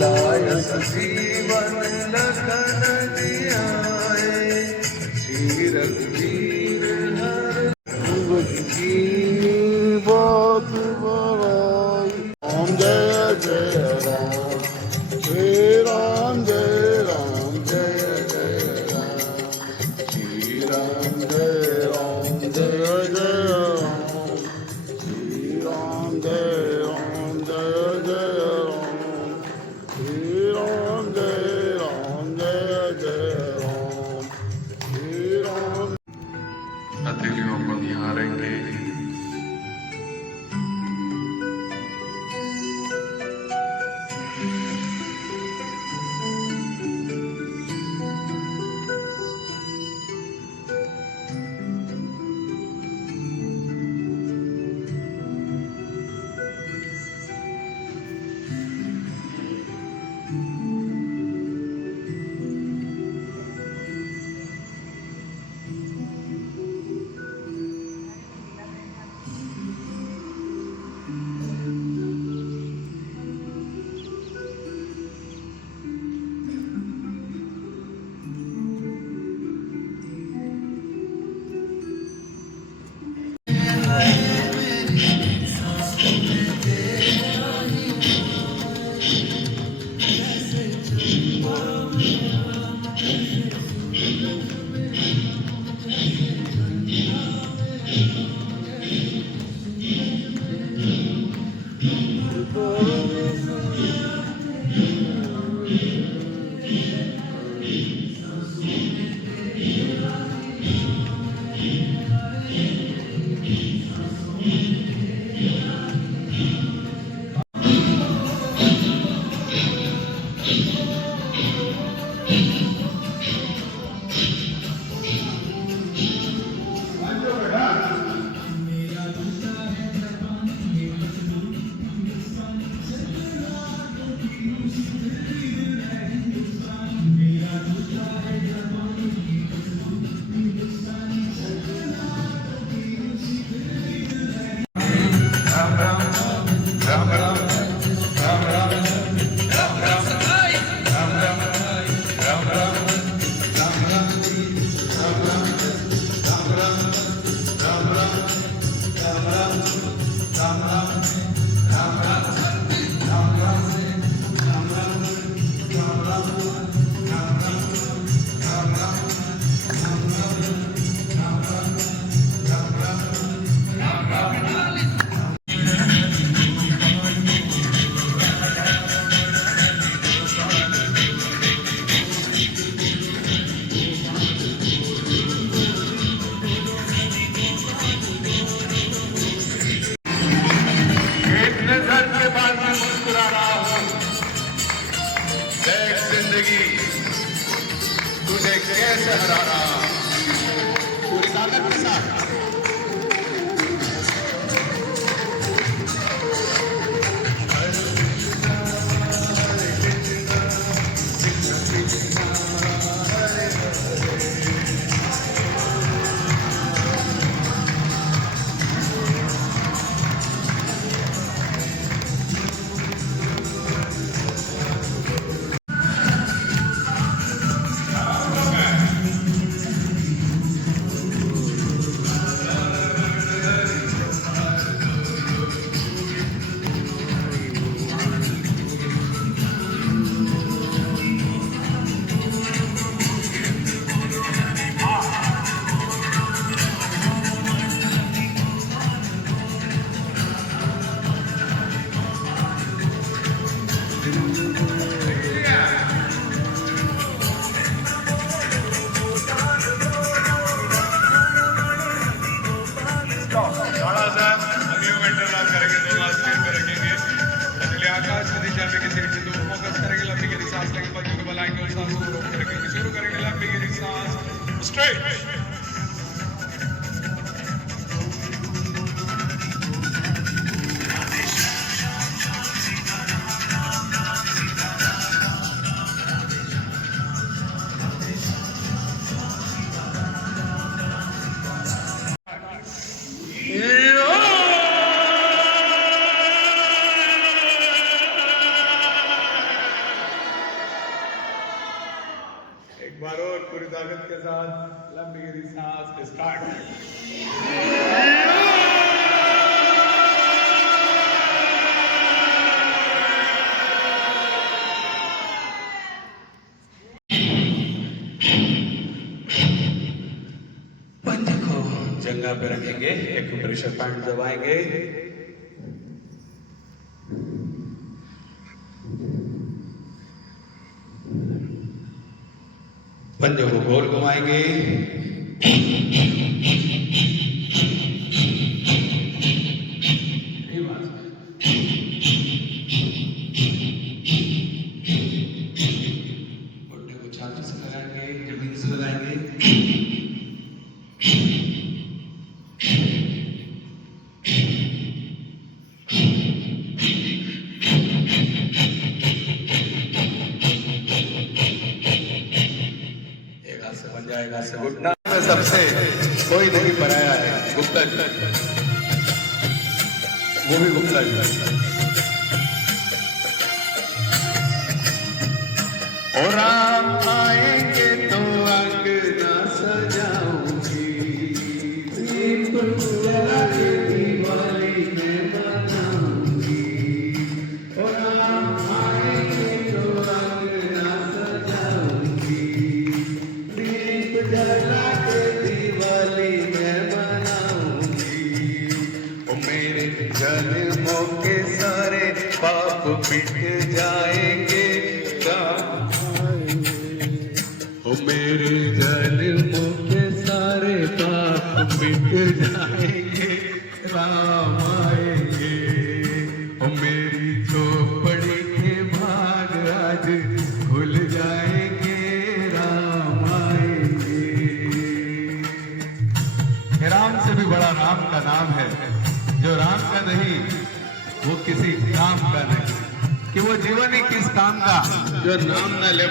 लाय सजीवन लखन जियाए, श्री रघुवीर हर की बात बड़ाई। राम जय जय राम, श्री राम जय राम, जय जय राम, श्री राम जय राम, जय जय राम, श्री राम जय राम, जय जय राम, श्री राम जय राम, जय जय राम, श्री राम। हथेलियों को निहारेंगे। जिंदगी तुझे कैसे हराना, पूरी ताकत के साथ। बैठेंगे, एक्यूप्रेशर पॉइंट दबाएंगे। पंजों को गोल घुमाएंगे। घुटने को छाती से लगाएंगे, जमीन से लगाएंगे। जाएगा से घुटना में सबसे कोई नहीं बनाया है, गुप्ता जी, वो भी गुप्ता जी। और राम आएंगे तो अंगना सजाऊंगी, दीप जला के दिवाली में मनाऊंगी। और राम आएंगे तो अंगना सजाऊंगी, जला के दिवाली में मनाऊंगी। ओ मेरे जन्मों के सारे पाप मिट जाएंगे, ओ मेरे जन्मों के सारे पाप मिट जाएंगे, राम आएंगे। ओ मेरी झोपड़ी के भाग आज खुल जाएंगे, राम आएंगे। राम से भी बड़ा राम का नाम है, जो राम का नहीं वो किसी काम का नहीं, कि वो जीवन ही किस काम का जो नाम न ले।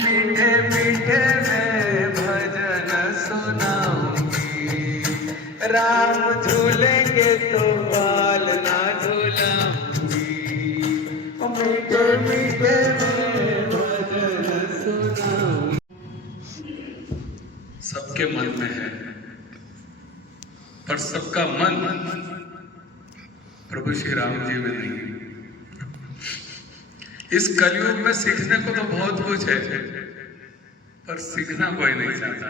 मीठे मीठे में भजन सुनाऊंगी, राम झूलेंगे तो बाल ना झूलाऊंगी। मीठे मीठे में भजन सुनाऊंगी। सबके मन में है, पर सबका मन प्रभु श्री राम जी में नहीं। इस कलयुग में सीखने को तो बहुत कुछ है, पर सीखना कोई नहीं चाहता।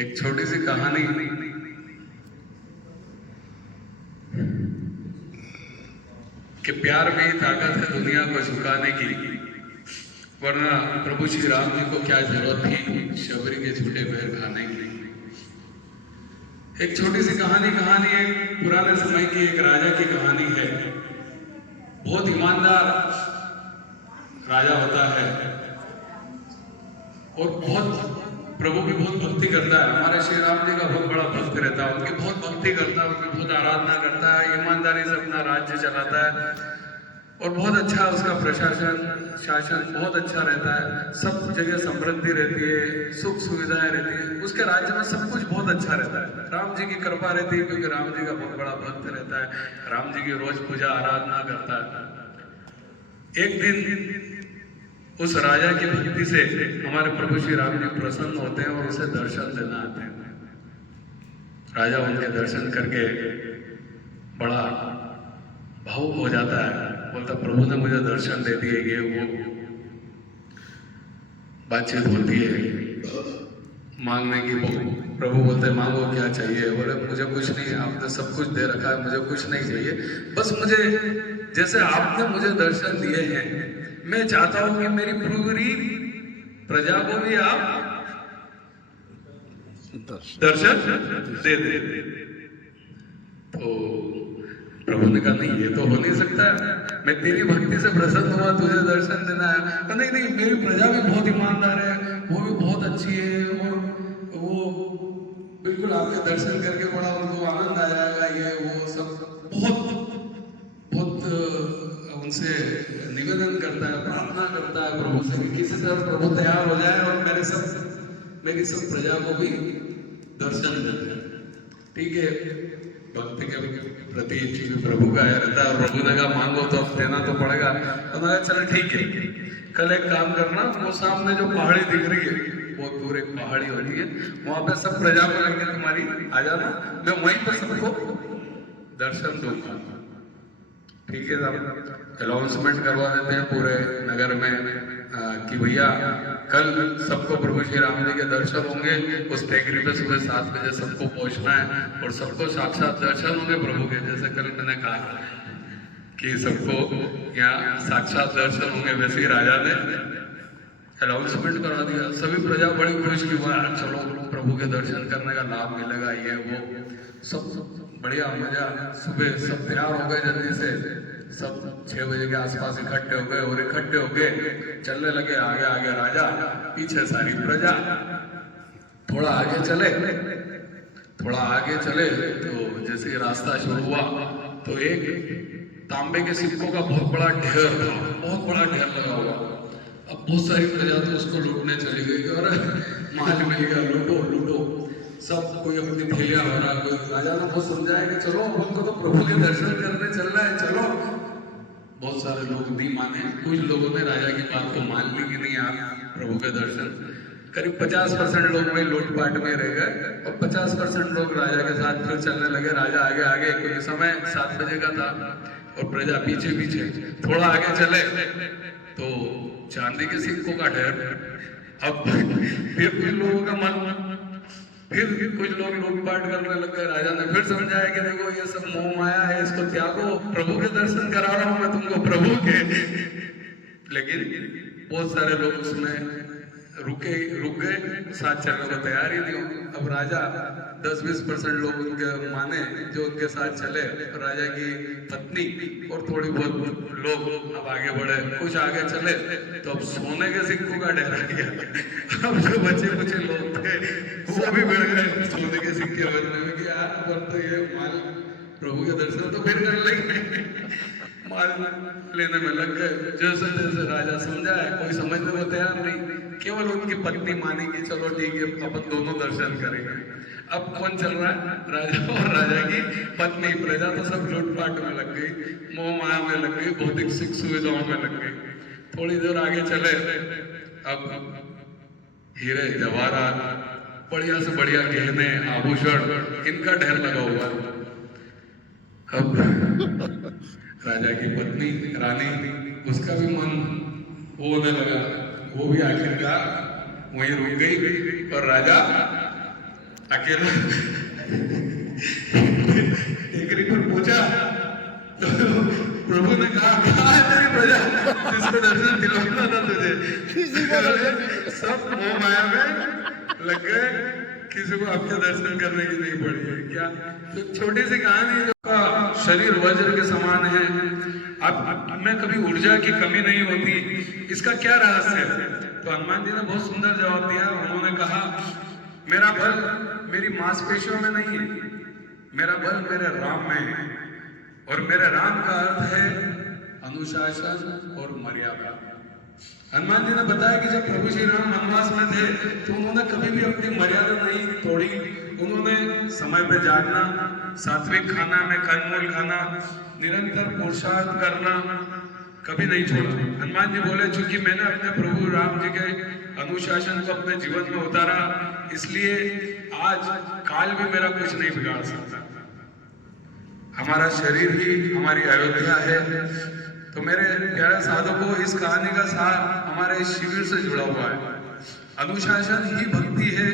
एक छोटी सी कहानी, कि प्यार में ही ताकत है दुनिया को झुकाने की, वरना प्रभु श्री राम जी को क्या जरूरत थी शबरी के झूठे पैर खाने की। एक छोटी सी कहानी एक पुराने समय की एक राजा की कहानी है। बहुत ईमानदार राजा होता है और बहुत प्रभु की बहुत भक्ति करता है। हमारे श्री राम जी का बहुत बड़ा भक्त रहता है, उनकी बहुत भक्ति करता है, उनकी बहुत आराधना करता है, ईमानदारी से अपना राज्य चलाता है और बहुत अच्छा उसका प्रशासन शासन बहुत अच्छा रहता है। सब जगह समृद्धि रहती है, सुख सुविधाएं रहती है, उसके राज्य में सब कुछ बहुत अच्छा रहता है। राम जी की कृपा रहती है क्योंकि राम जी का बहुत बड़ा भक्त रहता है, राम जी की रोज पूजा आराधना करता है। एक दिन उस राजा की भक्ति से हमारे प्रभु श्री राम जी प्रसन्न होते हैं और उसे दर्शन देना आते हैं। राजा उनके दर्शन करके बड़ा भावुक हो जाता है, बोलता प्रभु ने मुझे दर्शन दे दिए, ये वो बातचीत होती है मांगने की। प्रभु बोलते मांगो क्या चाहिए? बोले मुझे कुछ नहीं, आपने सब कुछ दे रखा है, मुझे कुछ नहीं चाहिए, बस मुझे जैसे आपने मुझे दर्शन दिए हैं, मैं चाहता हूं कि मेरी पूरी प्रजा को भी आप दर्शन दे दे। तो प्रभु ने कहा नहीं, ये तो हो नहीं सकता है, मैं तेरी भक्ति से प्रसन्न हुआ, तुझे दर्शन देना है। नहीं नहीं, मेरी प्रजा भी बहुत ईमानदार है, वो भी बहुत अच्छी है और वो बिल्कुल आपके दर्शन करके बड़ा उनको आनंद आ जाएगा, ये वो सब बहुत बहुत उनसे निवेदन करता है, प्रार्थना करता है प्रभु से कि किसी तरह प्रभु तैयार हो जाए और मेरी सब प्रजा को भी दर्शन दे। ठीक है, भक्ति के प्रति प्रभु का रहता है और प्रभु ने कहा मांगो तो अब देना तो पड़ेगा। तो मैं चल ठीक है, कल एक काम करना, वो सामने जो पहाड़ी दिख रही है बहुत दूर एक पहाड़ी होती है, वहां पे सब प्रजा को लेकर तुम्हारी आ जाना, मैं वहीं पर सबको दर्शन दूंगा। ठीक है, साहब अनाउंसमेंट करवा देते हैं पूरे नगर में कि भैया कल सबको प्रभु श्री राम जी के दर्शन होंगे, उस टेकरी पे सुबह 7 बजे सबको पहुंचना है और सबको साक्षात दर्शन होंगे प्रभु के। जैसे कल मैंने कहा कि सबको यहाँ साक्षात दर्शन होंगे, वैसे ही राजा ने अनाउंसमेंट करा दिया। सभी प्रजा बड़ी खुश की हुआ, चलो प्रभु के दर्शन करने का लाभ मिलेगा, ये वो सब बढ़िया मजा। सुबह सब तैयार हो गए, जल्दी से सब 6 बजे के आसपास इकट्ठे हो गए और इकट्ठे हो गए चलने लगे। आगे आगे राजा, पीछे सारी प्रजा। थोड़ा आगे चले तो जैसे ही रास्ता शुरू हुआ तो एक तांबे के सिक्कों का बहुत बड़ा ढेर था, बहुत बड़ा ढेर लगा हुआ। अब बहुत सारी प्रजा तो उसको लूटने चली गई और माल मिल गया, लूटो लूटो। सब कोई अपनी थैलियां भरा, कोई राजा ने बहुत समझाया कि चलो उनको तो प्रभु के दर्शन करने चलना है, चलो। बहुत सारे लोग नहीं माने, कुछ लोगों ने राजा की बात को मान ली कि नहीं आप प्रभु के दर्शन। करीब 50% लोग वही लूटपाट में रह गए और 50% लोग राजा के साथ फिर चलने लगे। राजा आगे आगे, क्योंकि समय 7 बजे का था और प्रजा पीछे पीछे। थोड़ा आगे चले तो चांदी के सिक्कों का ढेर। अब फिर लोगों का मन, फिर कुछ लोग लूटपाट करने लग गए। राजा ने फिर समझाया कि देखो ये सब मोह माया है, इसको त्यागो, प्रभु के दर्शन करा रहा हूं मैं तुमको प्रभु के। लेकिन बहुत सारे लोग उसमें रुक गए, साथ चलने को तैयार ही नहीं हो। अब राजा 10-20% लोग उनके माने जो उनके साथ चले, और राजा की पत्नी और थोड़ी बहुत लोग अब आगे बढ़े। कुछ आगे चले तो अब सोने के सिक्कों का ढेर आ गया। अब जो बचे कुछ लोग थे वो भी बढ़ गए सोने के सिक्के बनने में कि यार पर तो ये माल प्रभु के दर्शन तो फिर कर लेंगे, माल लेने में लग गए। जैसे जैसे राजा समझाए, कोई समझने को तैयार नहीं, केवल उनकी पत्नी मानी कि चलो ठीक है अपन दोनों दर्शन करेंगे। अब कौन चल रहा है? राजा और राजा की पत्नी। प्रजा तो सब लूटपाट में लग गई, मोह माया में लग गई, भौतिक सुख सुविधाओं में लग गई। थोड़ी देर आगे चले, अब हीरे जवाहरात, बढ़िया से बढ़िया गहने आभूषण, इनका ढेर लगा हुआ। अब राजा की पत्नी रानी, उसका भी मन वो होने लगा, वो भी आखिरकार वहीं रुक गई और राजा अकेला टेकरी पर पहुंचा। तो प्रभु ने कहा, कहाँ है तेरी प्रजा जिसको दर्शन दिलवाना था तुझे? सब मोह माया में लग गए, किसी को आपके दर्शन करने की नहीं पड़ी है क्या? तो छोटी सी कहानी का शरीर वज्र के समान है, अब में कभी ऊर्जा की कमी नहीं होती, इसका क्या रहस्य है? तो हनुमान जी ने बहुत सुंदर जवाब दिया। उन्होंने कहा, मेरा बल मेरी मांसपेशियों में नहीं है, मेरा बल मेरे राम में है। और मेरे राम का अर्थ है अनुशासन और मर्यादा। हनुमान जी ने बताया कि जब प्रभु श्री राम वनवास में थे तो उन्होंने कभी भी अपनी मर्यादा नहीं तोड़ी। उन्होंने समय पे जागना, सात्विक खाना में कंदमूल खाना, निरंतर पुरुषार्थ करना कभी नहीं छोड़ा। हनुमान जी बोले, चूंकि मैंने अपने प्रभु राम जी के अनुशासन को अपने जीवन में उतारा, इसलिए आज काल भी मेरा कुछ नहीं बिगाड़ सकता। हमारा शरीर ही हमारी अयोध्या है। तो मेरे प्यारे साधकों, इस कहानी का सार हमारे इस शिविर से जुड़ा हुआ है। अनुशासन ही भक्ति है।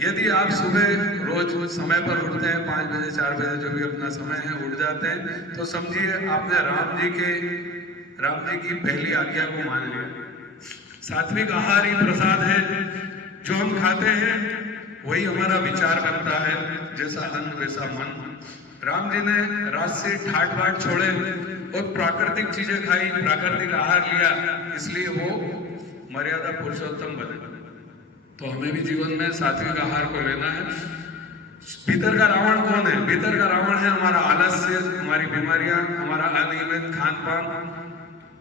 यदि आप सुबह रोज समय पर उठते हैं, 5 बजे 4 बजे जो भी अपना समय है उठ जाते हैं, तो समझिए आपने राम जी की पहली आज्ञा को मान लिया। सात्विक आहार ही प्रसाद है। जो हम खाते हैं वही हमारा विचार बनता है, जैसा अन्न वैसा मन। राम जी ने राजसी ठाट बाट छोड़े और प्राकृतिक चीजें खाई, प्राकृतिक आहार लिया, इसलिए वो मर्यादा पुरुषोत्तम बने। तो हमें भी जीवन में सात्विक आहार को लेना है। भीतर का रावण कौन है? भीतर का रावण है हमारा आलस्य, हमारी बीमारियां, हमारा अनियमित खान पान।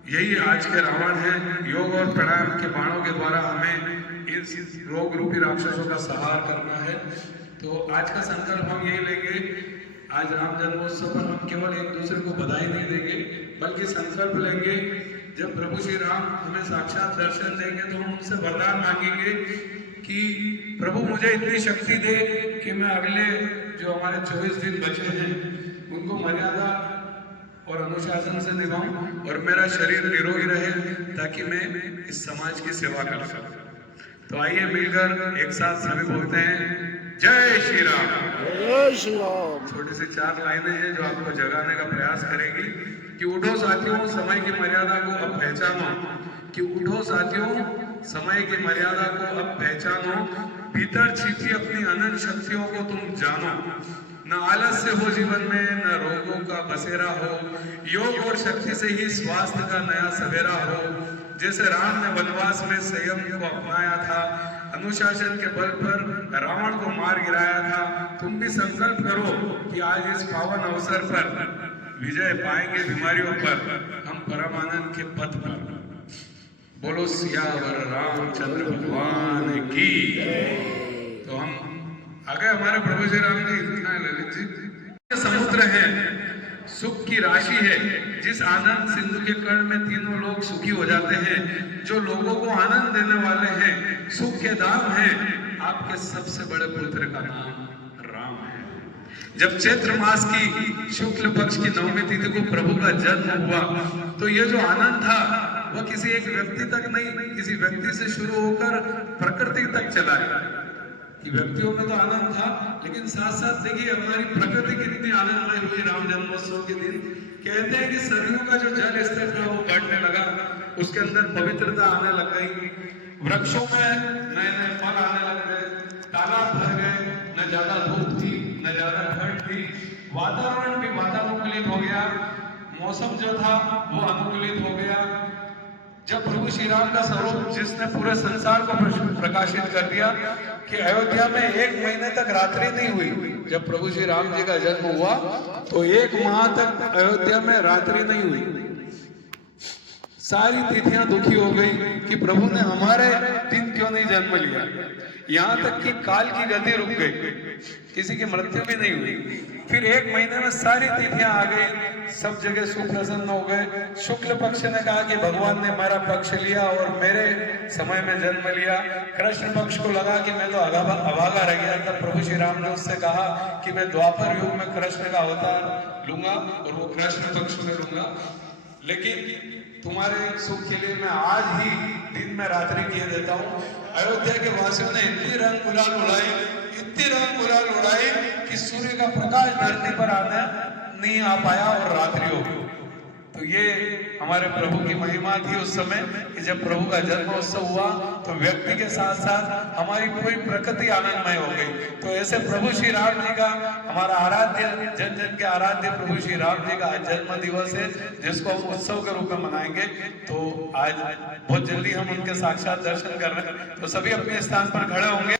यही आज के रावण है। योग और प्राणायाम के बाणों के द्वारा हमें इन रोग रूपी राक्षसों का संहार करना है। तो आज का संकल्प हम यही लेंगे, आज राम जन्मोत्सव पर हम केवल एक दूसरे को बधाई नहीं देंगे, बल्कि संकल्प लेंगे, जब प्रभु श्री राम हमें साक्षात दर्शन देंगे तो हम उनसे वरदान मांगेंगे कि प्रभु मुझे इतनी शक्ति दे कि मैं अगले जो हमारे 24 दिन बचे हैं उनको मर्यादा और अनुशासन से निभाऊं और मेरा शरीर निरोगी रहे ताकि मैं इस समाज की सेवा कर सकूं। तो आइए मिलकर एक साथ सभी बोलते हैं जय श्री राम। जय श्री राम। छोटी सी 4 लाइनें हैं जो आपको जगाने का प्रयास करेगी कि उठो साथियों, समय की मर्यादा को अब पहचानो। कि उठो साथियों, समय की मर्यादा को अब पहचानो। भीतर छिपी अपनी अनंत शक्तियों को तुम जानो। न आलस्य हो जीवन में, न रोगों का बसेरा हो। योग और शक्ति से ही स्वास्थ्य का नया सवेरा हो। जैसे राम ने वनवास में संयम को अपनाया था, अनुशासन के बल पर रावण को मार गिराया था, तुम भी संकल्प करो कि आज इस पावन अवसर पर विजय पाएंगे बीमारियों पर, हम परमानंद के पथ पर। बोलो सियावर रामचंद्र भगवान की। तो हम आगे हमारे प्रभु श्री राम जी, इतना है ललित जी। समुद्र है, सुख की राशि है, जिस आनंद सिंधु के कण में तीनों लोग सुखी हो जाते हैं, जो लोगों को आनंद देने वाले हैं, सुख के धाम हैं, आपके सबसे बड़े पुत्र का नाम राम है। जब चैत्र मास की शुक्ल पक्ष की 9वीं तिथि को प्रभु का जन्म हुआ तो ये जो आनंद था वह किसी एक व्यक्ति तक नहीं, किसी व्यक्ति से शुरू होकर प्रकृति तक चला गया। कि व्यक्तियों में तो आनंद था, लेकिन साथ साथ देखिए हमारी प्रकृति कितनी आनंदमय हुई राम जन्मोत्सव के दिन। कहते हैं कि सदियों का जो जल स्तर था वो बढ़ने लगा, उसके अंदर पवित्रता आने लग गई, वृक्षों में नए नए फल आने लग गए, तालाब भर गए, न ज्यादा धूप थी न ज्यादा ठंड थी, वातावरण भी वातानुकूलित हो गया, मौसम जो था वो अनुकूलित हो गया। जब प्रभु श्री राम का स्वरूप जिसने पूरे संसार को प्रकाशित कर दिया कि अयोध्या में 1 महीने तक रात्रि नहीं हुई। जब प्रभु श्री राम जी का जन्म हुआ तो 1 माह तक अयोध्या में रात्रि नहीं हुई। सारी तिथियां दुखी हो गई कि प्रभु ने हमारे दिन क्यों नहीं जन्म लिया। यहाँ तक कि काल की गति रुक गई, किसी की मृत्यु भी नहीं हुई। फिर 1 महीने में सारी तिथियां आ गई, सब जगह सुप्रसन्न हो गए। शुक्ल पक्ष ने कहा कि भगवान ने मेरा पक्ष लिया और मेरे समय में जन्म लिया। कृष्ण पक्ष को लगा कि मैं तो अभागा रह गया। तब प्रभु श्री राम ने उससे कहा कि मैं द्वापर युग में कृष्ण का अवतार लूंगा और वो कृष्ण पक्ष में लूंगा, लेकिन तुम्हारे सुख के लिए मैं आज ही दिन में रात्रि किए देता हूँ। अयोध्या के वासियों ने इतनी रंग गुलाल उड़ाई, इतनी रंग गुलाल उड़ाई कि सूर्य का प्रकाश धरती पर आने नहीं आ पाया और रात्रि हो गई। तो ये हमारे प्रभु की महिमा थी उस समय कि जब प्रभु का जन्मोत्सव हुआ तो व्यक्ति के साथ साथ हमारी पूरी प्रकृति आनंदमय हो गई। तो ऐसे प्रभु श्री राम जी का हमारा आराध्य, जन जन के आराध्य प्रभु श्री राम जी का आज जन्म दिवस है, जिसको हम उत्सव के रूप में मनाएंगे। तो आज बहुत जल्दी हम उनके साक्षात दर्शन कर रहे हैं, तो सभी अपने स्थान पर खड़े होंगे।